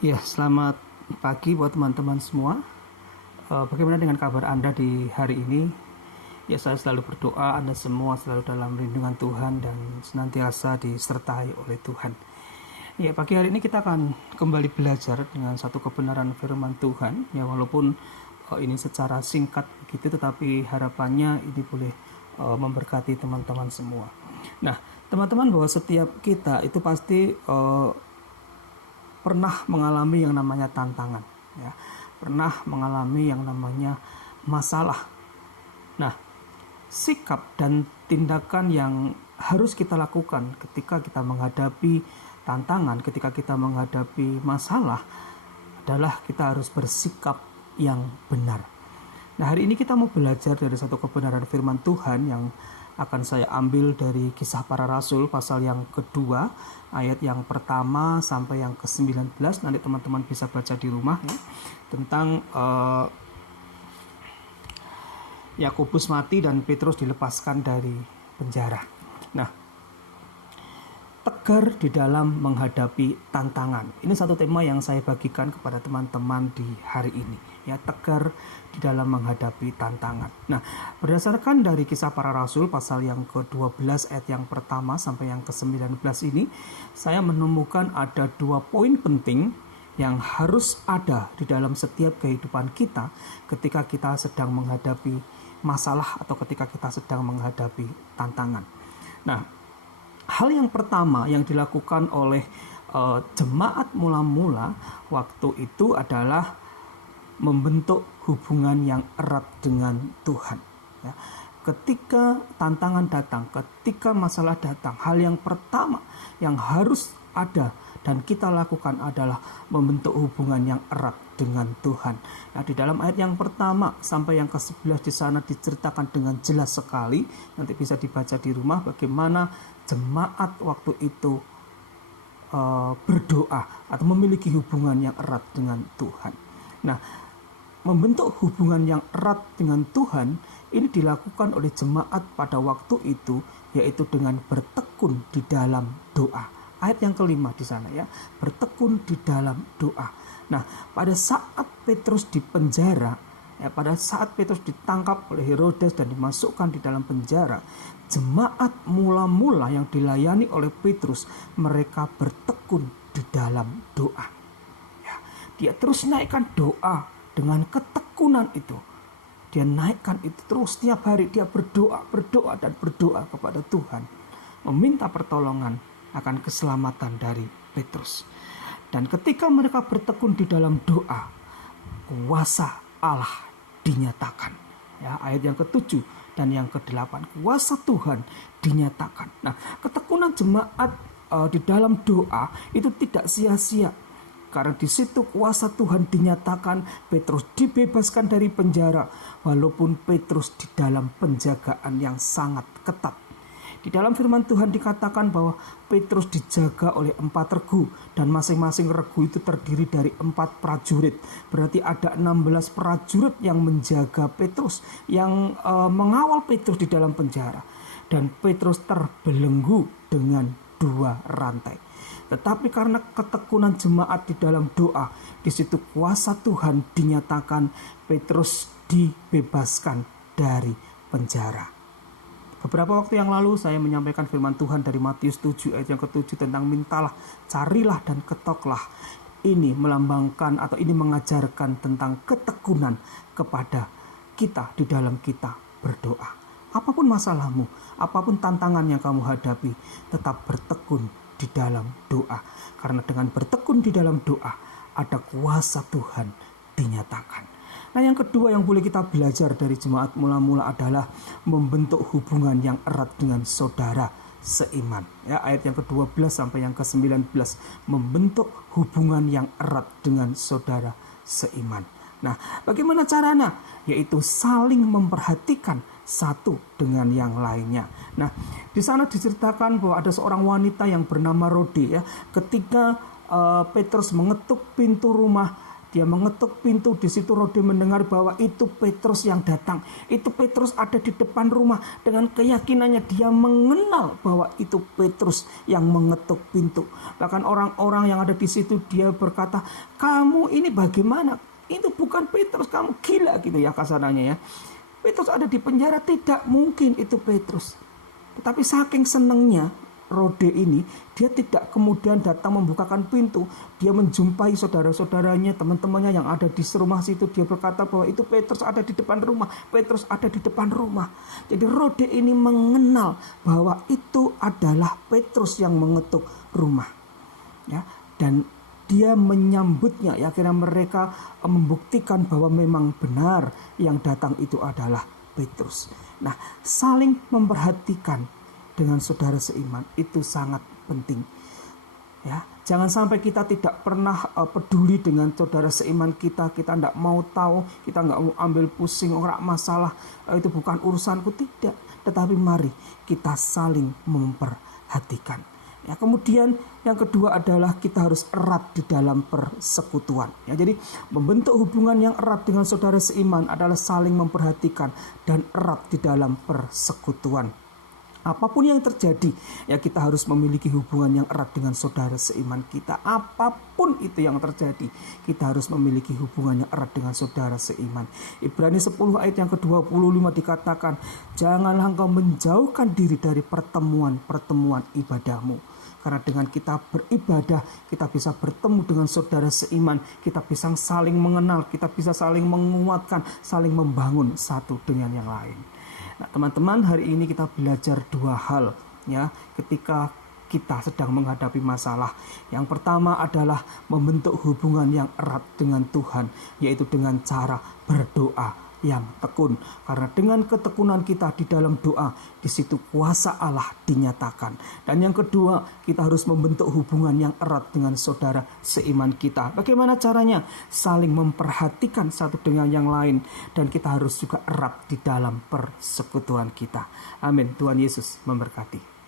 Ya, selamat pagi buat teman-teman semua. Bagaimana dengan kabar Anda di hari ini? Ya, saya selalu berdoa Anda semua selalu dalam lindungan Tuhan dan senantiasa disertai oleh Tuhan. Ya, pagi hari ini kita akan kembali belajar dengan satu kebenaran firman Tuhan. Ya, walaupun ini secara singkat begitu, tetapi harapannya ini boleh memberkati teman-teman semua. Nah, teman-teman, bahwa setiap kita itu pasti pernah mengalami yang namanya tantangan, ya, pernah mengalami yang namanya masalah. Nah, sikap dan tindakan yang harus kita lakukan ketika kita menghadapi tantangan, ketika kita menghadapi masalah adalah kita harus bersikap yang benar. Nah, hari ini kita mau belajar dari satu kebenaran firman Tuhan yang akan saya ambil dari Kisah Para Rasul pasal yang kedua, ayat yang pertama sampai yang ke-19. Nanti teman-teman bisa baca di rumah ya, tentang Yakobus mati dan Petrus dilepaskan dari penjara. Nah, tegar di dalam menghadapi tantangan. Ini satu tema yang saya bagikan kepada teman-teman di hari ini. Ya, tegar di dalam menghadapi tantangan. Nah, berdasarkan dari Kisah Para Rasul pasal yang ke-12 ayat yang pertama sampai yang ke-19 ini, saya menemukan ada 2 poin penting yang harus ada di dalam setiap kehidupan kita ketika kita sedang menghadapi masalah atau ketika kita sedang menghadapi tantangan. Nah, hal yang pertama yang dilakukan oleh jemaat mula-mula waktu itu adalah membentuk hubungan yang erat dengan Tuhan. Ya. Ketika tantangan datang, ketika masalah datang, hal yang pertama yang harus ada dan kita lakukan adalah membentuk hubungan yang erat dengan Tuhan. Nah, di dalam ayat yang pertama sampai yang ke-11 di sana diceritakan dengan jelas sekali. Nanti bisa dibaca di rumah bagaimana jemaat waktu itu berdoa atau memiliki hubungan yang erat dengan Tuhan. Nah, membentuk hubungan yang erat dengan Tuhan ini dilakukan oleh jemaat pada waktu itu, yaitu dengan bertekun di dalam doa. Ayat yang kelima di sana ya, bertekun di dalam doa. Nah, pada saat Petrus dipenjara, ya, pada saat Petrus ditangkap oleh Herodes dan dimasukkan di dalam penjara, jemaat mula-mula yang dilayani oleh Petrus, mereka bertekun di dalam doa. Ya, dia terus naikkan doa dengan ketekunan itu. Dia naikkan itu terus setiap hari, dia berdoa dan berdoa kepada Tuhan, meminta pertolongan akan keselamatan dari Petrus. Dan ketika mereka bertekun di dalam doa, kuasa Allah dinyatakan. Ya, ayat yang ke-7 dan yang ke-8, kuasa Tuhan dinyatakan. Nah, ketekunan jemaat di dalam doa itu tidak sia-sia. Karena di situ kuasa Tuhan dinyatakan, Petrus dibebaskan dari penjara, walaupun Petrus di dalam penjagaan yang sangat ketat. Di dalam firman Tuhan dikatakan bahwa Petrus dijaga oleh 4 regu, dan masing-masing regu itu terdiri dari 4 prajurit. Berarti ada 16 prajurit yang menjaga Petrus, yang mengawal Petrus di dalam penjara. Dan Petrus terbelenggu dengan 2 rantai. Tetapi karena ketekunan jemaat di dalam doa, di situ kuasa Tuhan dinyatakan, Petrus dibebaskan dari penjara. Beberapa waktu yang lalu saya menyampaikan firman Tuhan dari Matius 7 ayat yang ke-7 tentang mintalah, carilah dan ketoklah. Ini melambangkan atau ini mengajarkan tentang ketekunan kepada kita di dalam kita berdoa. Apapun masalahmu, apapun tantangan yang kamu hadapi, tetap bertekun di dalam doa. Karena dengan bertekun di dalam doa, ada kuasa Tuhan dinyatakan. Nah, yang kedua yang boleh kita belajar dari jemaat mula-mula adalah membentuk hubungan yang erat dengan saudara seiman. Ya, ayat yang ke-12 sampai yang ke-19, membentuk hubungan yang erat dengan saudara seiman. Nah, bagaimana caranya? Yaitu saling memperhatikan satu dengan yang lainnya. Nah, di sana diceritakan bahwa ada seorang wanita yang bernama Rode ya. Ketika Petrus mengetuk pintu rumah Dia mengetuk pintu, di situ Rode mendengar bahwa itu Petrus yang datang. Itu Petrus ada di depan rumah. Dengan keyakinannya dia mengenal bahwa itu Petrus yang mengetuk pintu. Bahkan orang-orang yang ada di situ dia berkata, "Kamu ini bagaimana? Itu bukan Petrus, kamu gila," gitu ya kasarannya ya. Petrus ada di penjara, tidak mungkin itu Petrus. Tetapi saking senangnya Rode ini, dia tidak kemudian datang membukakan pintu. Dia menjumpai saudara-saudaranya, teman-temannya yang ada di rumah situ. Dia berkata bahwa itu Petrus ada di depan rumah. Petrus ada di depan rumah. Jadi Rode ini mengenal bahwa itu adalah Petrus yang mengetuk rumah. Ya, dan dia menyambutnya. Ya, akhirnya mereka membuktikan bahwa memang benar yang datang itu adalah Petrus. Nah, saling memperhatikan dengan saudara seiman itu sangat penting. Ya, jangan sampai kita tidak pernah peduli dengan saudara seiman kita. Kita tidak mau tahu, kita nggak mau ambil pusing, orang masalah itu bukan urusanku, tidak. Tetapi mari kita saling memperhatikan. Ya, kemudian yang kedua adalah kita harus erat di dalam persekutuan. Ya, jadi membentuk hubungan yang erat dengan saudara seiman adalah saling memperhatikan dan erat di dalam persekutuan. Apapun yang terjadi, ya kita harus memiliki hubungan yang erat dengan saudara seiman kita. Apapun itu yang terjadi, kita harus memiliki hubungan yang erat dengan saudara seiman. Ibrani 10 ayat yang ke-25 dikatakan, "Janganlah engkau menjauhkan diri dari pertemuan-pertemuan ibadahmu." Karena dengan kita beribadah, kita bisa bertemu dengan saudara seiman, kita bisa saling mengenal, kita bisa saling menguatkan, saling membangun satu dengan yang lain. Nah, teman-teman, hari ini kita belajar dua hal ya ketika kita sedang menghadapi masalah. Yang pertama adalah membentuk hubungan yang erat dengan Tuhan, yaitu dengan cara berdoa yang tekun. Karena dengan ketekunan kita di dalam doa, di situ kuasa Allah dinyatakan. Dan yang kedua, kita harus membentuk hubungan yang erat dengan saudara seiman kita. Bagaimana caranya? Saling memperhatikan satu dengan yang lain, dan kita harus juga erat di dalam persekutuan kita. Amin. Tuhan Yesus memberkati.